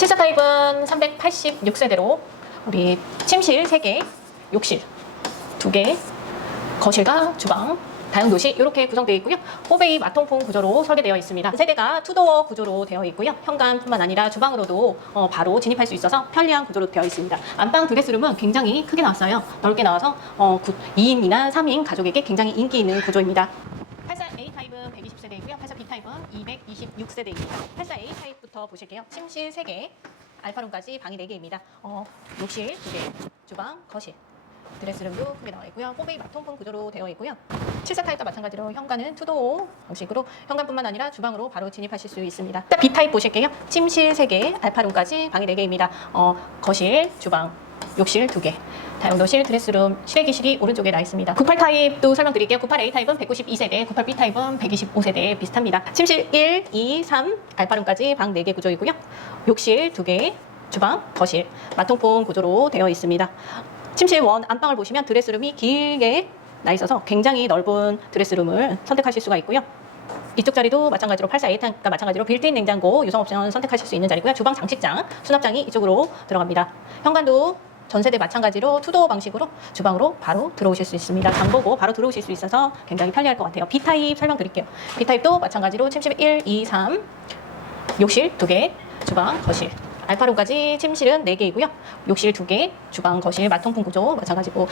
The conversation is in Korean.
74 타입은 386세대로 우리 침실 3개, 욕실 2개, 거실과 주방, 다용도실 이렇게 구성되어 있고요. 호베이 마통풍 구조로 설계되어 있습니다. 세대가 투도어 구조로 되어 있고요. 현관뿐만 아니라 주방으로도 어, 바로 진입할 수 있어서 편리한 구조로 되어 있습니다. 안방 드레스룸은 굉장히 크게 나왔어요. 넓게 나와서 어, 2인이나 3인 가족에게 굉장히 인기 있는 구조입니다. 84A 타입은 120세대이고요. 84B 타입은 226세대입니다. 84A 타입부터 보실게요. 침실 3개, 알파룸까지 방이 4개입니다. 어, 욕실 2개, 주방, 거실. 드레스룸도 크게 나와 있고요. 호베이 마통풍 구조로 되어 있고요. 74 타입과 마찬가지로 현관은 투도어 형식으로 현관뿐만 아니라 주방으로 바로 진입하실 수 있습니다. B 타입 보실게요. 침실 3개, 알파룸까지 방이 4개입니다. 어, 거실, 주방, 욕실 2개. 다용도실, 드레스룸, 실외기실이 오른쪽에 나 있습니다. 98 타입도 설명드릴게요. 98A 타입은 192세대, 98B 타입은 125세대 비슷합니다. 침실 1, 2, 3, 알파룸까지 방 4개 구조이고요. 욕실 2개, 주방, 거실, 마통풍 구조로 되어 있습니다. 침실 원 안방을 보시면 드레스룸이 길게 나 있어서 굉장히 넓은 드레스룸을 선택하실 수가 있고요. 이쪽 자리도 마찬가지로 84A 타입과 마찬가지로 빌트인 냉장고 유성 옵션 선택하실 수 있는 자리고요. 주방 장식장, 수납장이 이쪽으로 들어갑니다. 현관도 전 세대 마찬가지로 투도어 방식으로 주방으로 바로 들어오실 수 있습니다. 장 보고 바로 들어오실 수 있어서 굉장히 편리할 것 같아요. B 타입 설명드릴게요. B 타입도 마찬가지로 침실 1, 2, 3, 욕실 2개, 주방, 거실. 알파룸까지 침실은 4개이고요. 욕실 2개, 주방, 거실, 마통풍 구조 마찬가지고